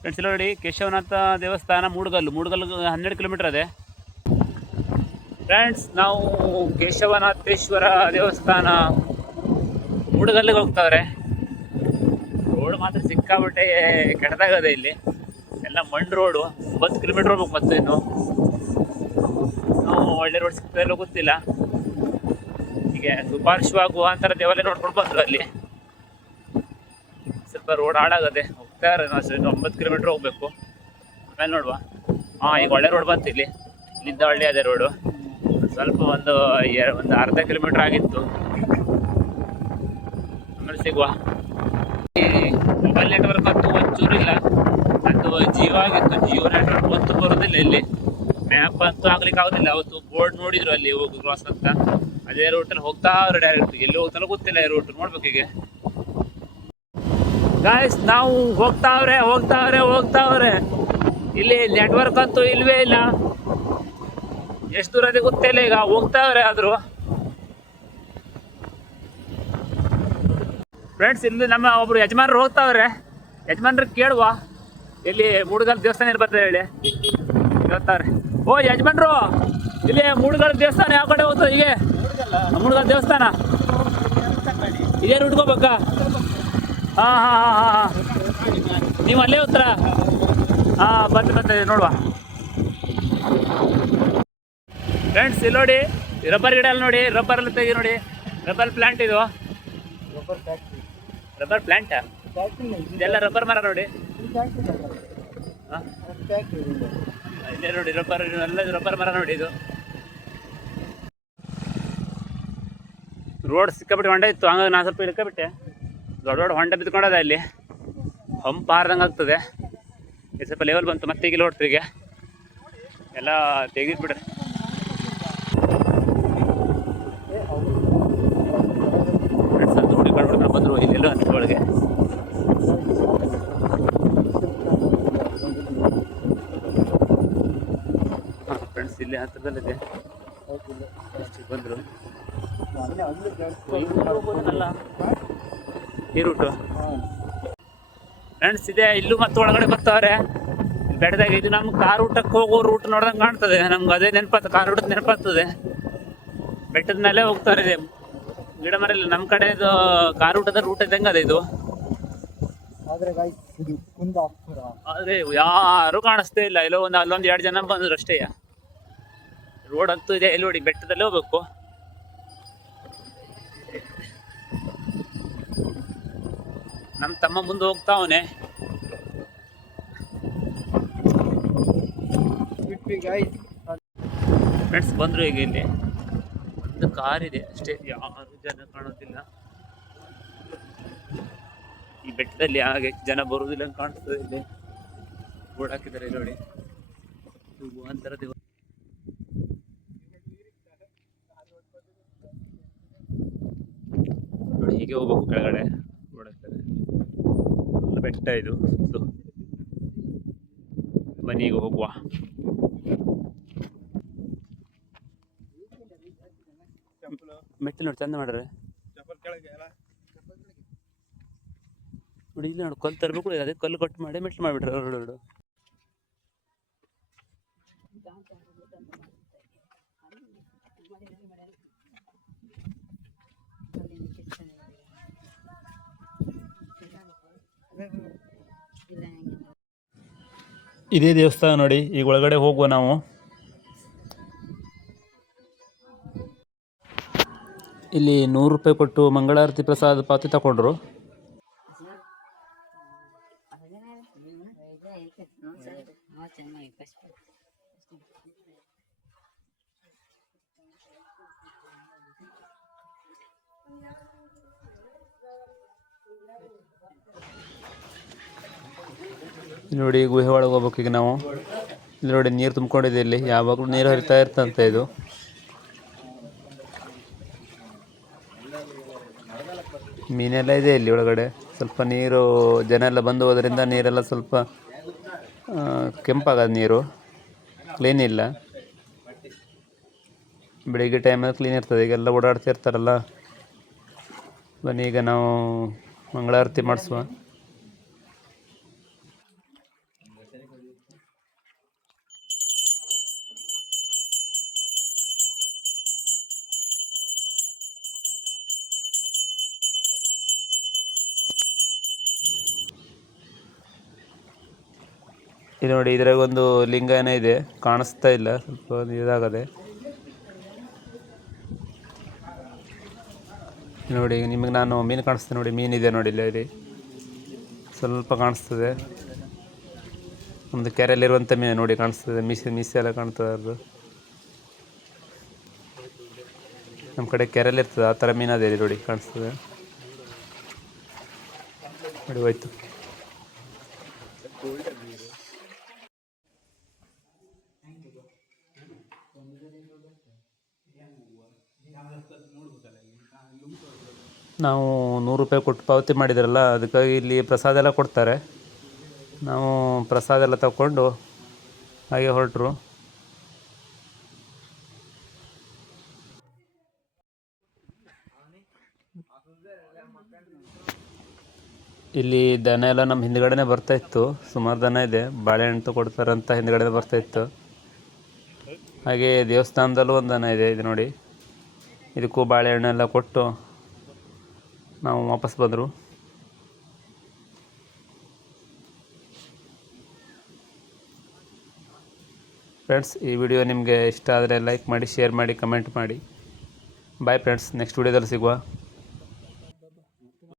Friends ಇಲ್ಲಿ ನೋಡಿ ಕೇಶವನಾಥ ದೇವಸ್ಥಾನ ಮೂಡಗಲ್ಲು 12 ಕಿಲೋಮೀಟರ್ ಅದೇ ಫ್ರೆಂಡ್ಸ್. ನಾವು ಕೇಶವನಾಥೇಶ್ವರ ದೇವಸ್ಥಾನ ಮೂಡಗಲ್ಲಿಗೆ ಹೋಗ್ತಾವ್ರೆ. ರೋಡ್ ಮಾತ್ರ ಸಿಕ್ಕಾಬಿಟ್ಟೆ ಕೆಟ್ಟದಾಗದೆ ಇಲ್ಲಿ ಎಲ್ಲ ಮಣ್ಣು ರೋಡು. 10 ಕಿಲೋಮೀಟರ್ ಹೋಗ್ಬೇಕು. ಮತ್ತೆ ಇನ್ನು ನಾವು ಒಳ್ಳೆ ರೋಡ್ ಸಿಗ್ತಾಯಿಲ್ಲ ಗೊತ್ತಿಲ್ಲ. ಹೀಗೆ ಸುಪಾರ್ಶ್ವ ಗುಹಾಂತರ ದೇವಾಲಯ ನೋಡ್ಕೊಂಡು ಬಂದ್ರು. ಅಲ್ಲಿ ಸ್ವಲ್ಪ ರೋಡ್ ಹಾಳಾಗದೆ ಹೋಗ್ತಾರೆ. 9 ಕಿಲೋಮೀಟರ್ ಹೋಗ್ಬೇಕು. ಆಮೇಲೆ ನೋಡುವ. ಈಗ ಒಳ್ಳೆ ರೋಡ್ ಬಂತು. ಇಲ್ಲಿಂದ ಒಳ್ಳೆ ಅದೇ ರೋಡು. ಸ್ವಲ್ಪ ಒಂದು ಅರ್ಧ ಕಿಲೋಮೀಟರ್ ಆಗಿತ್ತು. ಆಮೇಲೆ ಸಿಗುವ. ಮೊಬೈಲ್ ನೆಟ್ವರ್ಕ್ ಅಂತೂ ಒಂಚೂರು ಇಲ್ಲ. ಅದು ಜಿಯೋ ಆಗಿತ್ತು. ಜಿಯೋ ನೆಟ್ವರ್ಕ್ ಅಂತೂ ಬರೋದಿಲ್ಲ ಇಲ್ಲಿ. ಮ್ಯಾಪ್ ಅಂತೂ ಆಗ್ಲಿಕ್ಕೆ ಆಗೋದಿಲ್ಲ. ಅವತ್ತು ಬೋರ್ಡ್ ನೋಡಿದ್ರು ಅಲ್ಲಿ ಹೋಗು ಕ್ರಾಸ್ ಅಂತ. ಅದೇ ರೂಟಲ್ಲಿ ಹೋಗ್ತಾ ಅವ್ರು ಡೈರೆಕ್ಟ್ ಎಲ್ಲಿ ಹೋಗ್ತಾರೋ ಗೊತ್ತಿಲ್ಲ. ಈ ರೂಟ್ ನೋಡ್ಬೇಕು. ಹೀಗೆ ಗಾಯ್ಸ್ ನಾವು ಹೋಗ್ತಾವ್ರೆ. ಇಲ್ಲಿ ನೆಟ್ವರ್ಕ್ ಅಂತೂ ಇಲ್ವೇ ಇಲ್ಲ. ಎಷ್ಟು ದೂರ ಇದೆ ಗೊತ್ತಿಲ್ಲ. ಈಗ ಹೋಗ್ತಾವ್ರೆ ಆದ್ರು. ಫ್ರೆಂಡ್ಸ್ ಇಲ್ಲಿ ನಮ್ಮ ಒಬ್ರು ಯಜಮಾನ್ರು ಹೋಗ್ತಾವ್ರೆ. ಯಜಮಾನ್ರಿಗೆ ಕೇಳುವ ಇಲ್ಲಿ ಮೂಡಗಲ್ ದೇವಸ್ಥಾನ ಇರ್ಬರ್ತದೆ ಹೇಳಿ ಹೇಳ್ತಾವ್ರೆ. ಓ ಯಜಮಾನ್ರು, ಇಲ್ಲಿ ಮೂಡಗಲ್ ದೇವಸ್ಥಾನ ಯಾವ ಕಡೆ ಹೋಗ್ತದೆ? ಹೀಗೆ ಮೂಡಗಲ್ ದೇವಸ್ಥಾನ ಇದೇ ರೂಟ್ಕೋಬೇಕಾ? ಹಾಂ ನೀವು ಅಲ್ಲೇ ಹೋಗ್ತಾರ? ಬರ್ತದೆ ನೋಡುವ. ಫ್ರೆಂಡ್ಸ್ ಇಲ್ಲಿ ನೋಡಿ ರಬ್ಬರ್ ಗಿಡ ಅಲ್ಲಿ ನೋಡಿ. ರಬ್ಬರಲ್ಲಿ ತೆಗಿ ನೋಡಿ. ರಬ್ಬರ್ ಪ್ಲಾಂಟ್ ಇದು. ರಬ್ಬರ್ ಪ್ಲಾಂಟ್ ಇದೆಲ್ಲ ರಬ್ಬರ್ ಮರ ನೋಡಿ. ಇಲ್ಲೇ ನೋಡಿ ರಬ್ಬರ್ ಎಲ್ಲ ರಬ್ಬರ್ ಮರ ನೋಡಿ. ಇದು ರೋಡ್ ಸಿಕ್ಕಾಬಿಟ್ಟು ಹೊಂಡ ಇತ್ತು. ಹಂಗಾಗಿ ನಾನು ಸ್ವಲ್ಪ ಇಳ್ಕೊಬಿಟ್ಟೆ. ದೊಡ್ಡ ಹೊಂಡ ಬಿದ್ಕೊಂಡದ ಇಲ್ಲಿ. ಹಂಪ್ ಹಾರ್ದಂಗೆ ಆಗ್ತದೆ. ಇದು ಸ್ವಲ್ಪ ಲೆವೆಲ್ ಬಂತು. ಮತ್ತೆ ಈಗ ನೋಡ್ತೀರಿಗೆ ಎಲ್ಲ ತೆಗೆದ್ಬಿಡ್ರಿ. ನೋಡಿ ಕಳ್ಬಿಡ್ಕೊಂಡು ಬಂದರು ಇಲ್ಲೆಲ್ಲ ಒಳಗೆ. ಫ್ರೆಂಡ್ಸ್ ಇಲ್ಲಿ ಹತ್ತಿರದಲ್ಲಿದೆ. ಬಂದರು ಈ ರೂಟು. ಫ್ರೆಂಡ್ಸ್ ಇದೆ ಇಲ್ಲೂ ಮತ್ತೆ ಒಳಗಡೆ ಬರ್ತಾವ್ರೆ ಬೆಟ್ಟದಾಗ. ಇದು ನಮ್ಗೆ ಕಾರ್ ಊಟಕ್ಕೆ ಹೋಗೋ ರೂಟ್ ನೋಡ್ದಂಗೆ ಕಾಣ್ತದೆ. ನಮ್ಗೆ ಅದೇ ನೆನಪಾಗ್ತದೆ. ಕಾರ್ ಊಟದ ನೆನಪಾಗ್ತದೆ. ಬೆಟ್ಟದ ಮೇಲೆ ಹೋಗ್ತಾರೆ. ಇದೆ ಗಿಡ ಮರ ಇಲ್ಲ ನಮ್ಮ ಕಡೆ. ಇದು ಕಾರ್ ಊಟದ ರೂಟ್ ಇದ್ದಂಗೆ ಅದೇ ಇದು. ಆದರೆ ಯಾರು ಕಾಣಿಸ್ತೇ ಇಲ್ಲ. ಎಲ್ಲೋ ಅಲ್ಲೊಂದು 2 ಜನ ಬಂದ್ರು ಅಷ್ಟೇ. ರೋಡ್ ಅಂತೂ ಇದೆ. ಎಲ್ಲಿ ನೋಡಿ ಬೆಟ್ಟದಲ್ಲಿ ಹೋಗ್ಬೇಕು. ನಮ್ಮ ತಮ್ಮ ಮುಂದೆ ಹೋಗ್ತಾವನೆ. ಫ್ರೆಂಡ್ಸ್ ಬಂದರು. ಈಗ ಇಲ್ಲಿ ಒಂದು ಕಾರ್ ಇದೆ ಅಷ್ಟೇ. ಯಾರು ಜನ ಕಾಣೋದಿಲ್ಲ. ಈ ಬೆಟ್ಟದಲ್ಲಿ ಹಾಗೆ ಜನ ಬರುವುದಿಲ್ಲ ಅಂತ ಕಾಣ್ತದೆ. ಇಲ್ಲಿ ಬೋರ್ಡ್ ಹಾಕಿದ್ದಾರೆ ನೋಡಿ. ಗುಹಾಂತರ ದೇವ ನೋಡಿ. ಹೀಗೆ ಹೋಗ್ಬೇಕು ಕೆಳಗಡೆ. ಬೆಟ್ಟ ಇದು. ಬನ್ನಿ ಈಗ ಹೋಗುವ. ಮೆಟ್ಟಿಲು ನೋಡಿ ಚಂದ ಮಾಡ್ರೆ ನೋಡಿ. ಇಲ್ಲಿ ನೋಡಿ ಕಲ್ಲು ತರಬೇಕು. ಅದೇ ಕಲ್ಲು ಕಟ್ ಮಾಡಿ ಮೆಟ್ಲು ಮಾಡಿಬಿಟ್ರೆ ಎರಡು. ಇದೇ ದೇವಸ್ಥಾನ ನೋಡಿ. ಈಗ ಒಳಗಡೆ ಹೋಗುವ ನಾವು. ಇಲ್ಲಿ 100 ರೂಪಾಯಿ ಕೊಟ್ಟು ಮಂಗಳಾರತಿ ಪ್ರಸಾದ ಪಾತಿ ತಗೊಂಡ್ರು. ನೋಡಿ ಗುಹೆ ಒಳಗೆ ಹೋಗ್ಬೇಕು ಈಗ ನಾವು. ಇಲ್ಲಿ ನೋಡಿ ನೀರು ತುಂಬಿಕೊಂಡಿದೆ. ಇಲ್ಲಿ ಯಾವಾಗಲೂ ನೀರು ಹರಿತಾ ಇರ್ತಂತೆ. ಇದು ಮೀನೆಲ್ಲ ಇದೆ ಇಲ್ಲಿ ಒಳಗಡೆ. ಸ್ವಲ್ಪ ನೀರು ಜನ ಎಲ್ಲ ಬಂದು ಹೋದ್ರಿಂದ ನೀರೆಲ್ಲ ಸ್ವಲ್ಪ ಕೆಂಪಾಗದ. ನೀರು ಕ್ಲೀನ್ ಇಲ್ಲ. ಬೆಳಿಗ್ಗೆ ಟೈಮಲ್ಲಿ ಕ್ಲೀನ್ ಇರ್ತದೆ. ಈಗೆಲ್ಲ ಓಡಾಡ್ತಿರ್ತಾರಲ್ಲ. ಬನ್ನಿ ಈಗ ನಾವು ಮಂಗಳಾರತಿ ಮಾಡಿಸುವ. ಇದು ನೋಡಿ, ಇದ್ರಾಗ ಒಂದು ಲಿಂಗ ಏನೋ ಇದೆ, ಕಾಣಿಸ್ತಾ ಇಲ್ಲ, ಸ್ವಲ್ಪ ಇದಾಗದೆ ನೋಡಿ. ನಿಮಗೆ ನಾನು ಮೀನು ಕಾಣಿಸ್ತೇನೆ ನೋಡಿ, ಮೀನಿದೆ ನೋಡಿ ಇಲ್ಲಿ ಸ್ವಲ್ಪ ಕಾಣಿಸ್ತದೆ. ಒಂದು ಕೆರೆಯಲ್ಲಿರುವಂಥ ಮೀನು ನೋಡಿ, ಕಾಣಿಸ್ತದೆ, ಮಿಸ್ ಎಲ್ಲ ಕಾಣ್ತದೆ. ಅದು ನಮ್ಮ ಕಡೆ ಕೆರೆಯಲ್ಲಿ ಇರ್ತದೆ ಆ ಥರ ಮೀನು ಅದೇ ನೋಡಿ, ಕಾಣಿಸ್ತದೆ ನೋಡಿ. ಹೋಯ್ತು. ನಾವು 100 ರೂಪಾಯಿ ಕೊಟ್ಟು ಪಾವತಿ ಮಾಡಿದ್ರಲ್ಲ, ಅದಕ್ಕಾಗಿ ಇಲ್ಲಿ ಪ್ರಸಾದ ಎಲ್ಲ ಕೊಡ್ತಾರೆ. ನಾವು ಪ್ರಸಾದ ಎಲ್ಲ ತಗೊಂಡು ಹಾಗೆ ಹೊರಟರು. ಇಲ್ಲಿ ದನ ಎಲ್ಲ ನಮ್ಮ ಹಿಂದ್ಗಡೆನೇ ಬರ್ತಾಯಿತ್ತು, ಸುಮಾರು ದನ ಇದೆ. ಬಾಳೆಹಣ್ಣು ಕೊಡ್ತಾರಂತ ಹಿಂದ್ಗಡೆ ಬರ್ತಾಯಿತ್ತು. ಹಾಗೆ ದೇವಸ್ಥಾನದಲ್ಲೂ ಒಂದು ದನ ಇದೆ, ಇದು ನೋಡಿ. ಇದಕ್ಕೂ ಬಾಳೆಹಣ್ಣೆಲ್ಲ ಕೊಟ್ಟು ನಾವು ವಾಪಸ್ ಬಂದರು. ಫ್ರೆಂಡ್ಸ್, ಈ ವಿಡಿಯೋ ನಿಮಗೆ ಇಷ್ಟ ಆದರೆ ಲೈಕ್ ಮಾಡಿ, ಶೇರ್ ಮಾಡಿ, ಕಮೆಂಟ್ ಮಾಡಿ. ಬಾಯ್ ಫ್ರೆಂಡ್ಸ್, ನೆಕ್ಸ್ಟ್ ವಿಡಿಯೋದಲ್ಲಿ ಸಿಗುವ.